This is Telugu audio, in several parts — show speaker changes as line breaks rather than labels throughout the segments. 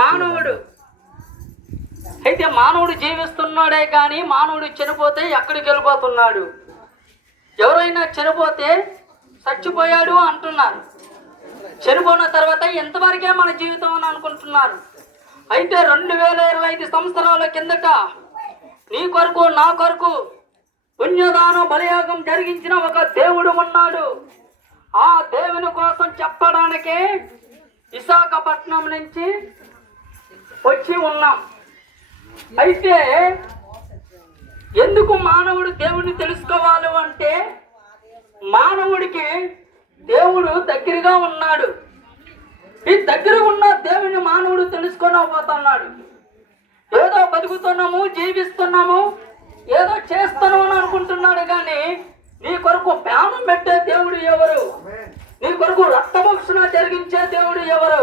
మానవుడు. అయితే మానవుడు జీవిస్తున్నాడే కానీ మానవుడు చనిపోతే ఎక్కడికి వెళ్ళిపోతున్నాడు? ఎవరైనా చనిపోతే చచ్చిపోయాడు అంటున్నారు. చనిపోయిన తర్వాత ఎంతవరకే మన జీవితం అని అనుకుంటున్నారు? అయితే రెండు వేల ఇరవై ఐదు సంవత్సరాల కిందట నీ కొరకు నా కొరకు పుణ్యదానం బలియాగం జరిగించిన ఒక దేవుడు ఉన్నాడు. ఆ దేవుని కోసం చెప్పడానికే విశాఖపట్నం నుంచి వచ్చి ఉన్నాం. అయితే ఎందుకు మానవుడు దేవుడిని తెలుసుకోవాలి అంటే మానవుడికి దేవుడు దగ్గరగా ఉన్నాడు. ఈ దగ్గర ఉన్న దేవుని మానవుడు తెలుసుకొని పోతున్నాడు. ఏదో బతుకుతున్నాము జీవిస్తున్నాము ఏదో చేస్తున్నామని అని అనుకుంటున్నాడు కానీ నీ కొరకు ప్రాణం పెట్టే దేవుడు ఎవరు? నీ కొరకు రక్తభక్షణ జరిగించే దేవుడు ఎవరు?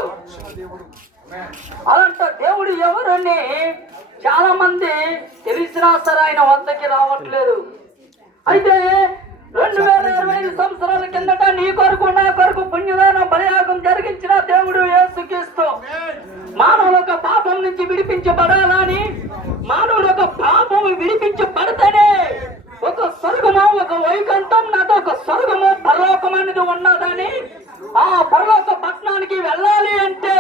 అలాంటి దేవుడు ఎవరని చాలా మంది తెలిసినా సరే ఆయన వద్దకి రావట్లేదు. అయితే రెండు వేల ఇరవై ఐదు సంవత్సరాల కిందట నీ కొరకు నా కొరకు పుణ్యదాన బలియాగం జరిగించిన దేవుడు యేసుక్రీస్తు. మానవుల ఒక పాపం నుంచి విడిపించబడాలని మానవుడు ఒక పాపం విడిపించబడితేనే ఒక స్వర్గము ఒక వైకుంఠం నాతో ఒక స్వర్గము పరలోకం అనేది ఉన్నదని ఆ పరలోక పట్టణానికి వెళ్ళాలి అంటే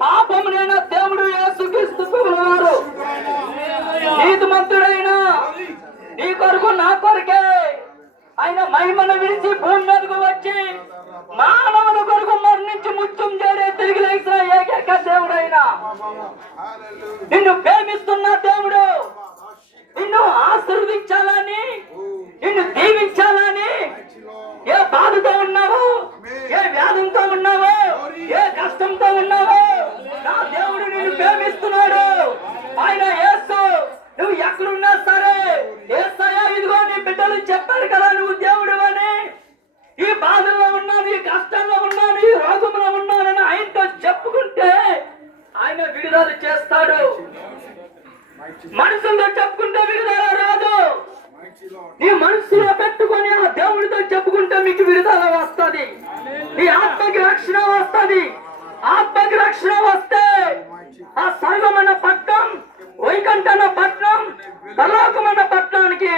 పాపం దేవుడు యేసుక్రీస్తు నీతిమంతుడైన నీ కొరకు నా కొరకే ఆయన మహిమను విడిచి భూమి మీదకు వచ్చి మానవుల కొరకు మరణించి ముత్యం చేరే తిరిగి లేచిన ఏకైక దేవుడైన. నిన్ను ప్రేమిస్తున్న దేవుడు నిన్ను ఆశీర్వదించాలని నిన్ను దీవించాలని ఏ బాధతో ఉన్నావు ఏ వ్యాధంతో ఉన్నావు ఏ కష్టంతో ఉన్నావు నా దేవుడు నిన్ను ప్రేమిస్తున్నాడు ఆయన యేసు నువ్వు ఎక్కడున్నా సరే ఏసయ్యా ఇదిగో నీ బిడ్డలు చెప్పారు కదా నువ్వు దేవుడు అని ఈ బాధల్లో ఉన్నాను ఈ కష్టంలో ఉన్నాను ఈ రోగంలో ఉన్నానని ఆయనతో చెప్పుకుంటే ఆయన విడుదల చేస్తాడు మనుషులతో చెప్పుకుంటే విడుదల రాదు. నీ మనసులో పెట్టుకొని ఆ దేవుడితో చెప్పుకుంటే మీకు విడుదల వస్తుంది. నీ ఆత్మకి రక్షణ వస్తుంది. ఆత్మకి రక్షణ వస్తే ఆ సర్వమైన పట్నం వైకంఠన పట్నం పరలోకమైన పట్టణానికి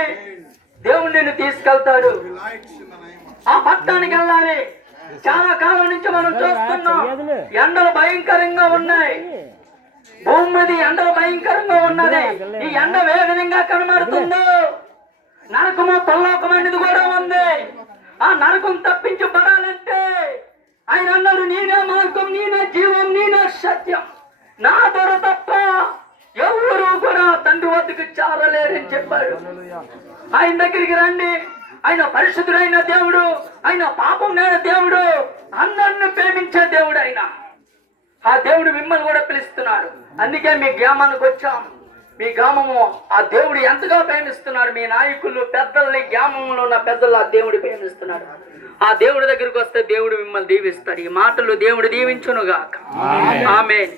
దేవుడు నిన్ను తీసుకెళ్తాడు. ఆ పట్టణానికి వెళ్ళాలి. చాలా కాలం నుంచి మనం చూస్తున్నాం. ఎండలు భయంకరంగా ఉన్నాయి. భూమి మీద ఈ ఎండలు భయంకరంగా ఉన్నది ఈ ఎండ ఏ విధంగా కనబడుతుందో? నరకము పల్లోకం అనేది కూడా ఉంది. ఆ నరకం తప్పించబడాలంటే ఆయన అన్నాడు నేనే మార్గం నేనే జీవం నేనే సత్యం. నా దొర తప్ప ఎవరు కూడా తండ్రి వద్దకు చారలేరని చెప్పాడు. ఆయన దగ్గరికి రండి. ఆయన పరిశుద్ధుడైన దేవుడు ఆయన పాపం దేవుడు అందరిని ప్రేమించే దేవుడు ఆయన ఆ దేవుడు మిమ్మల్ని కూడా పిలుస్తున్నాడు. అందుకే మీ గ్రామానికి వచ్చాం. మీ గ్రామము ఆ దేవుడు ఎంతగా ప్రేమిస్తున్నాడు. మీ నాయకులు పెద్దల్ని గ్రామంలో ఉన్న పెద్దలు ఆ దేవుడు ప్రేమిస్తున్నాడు. ఆ దేవుడి దగ్గరికి వస్తే దేవుడు మిమ్మల్ని దీవిస్తాడు. ఈ మాటలు దేవుడు దీవించునుగాక. ఆమె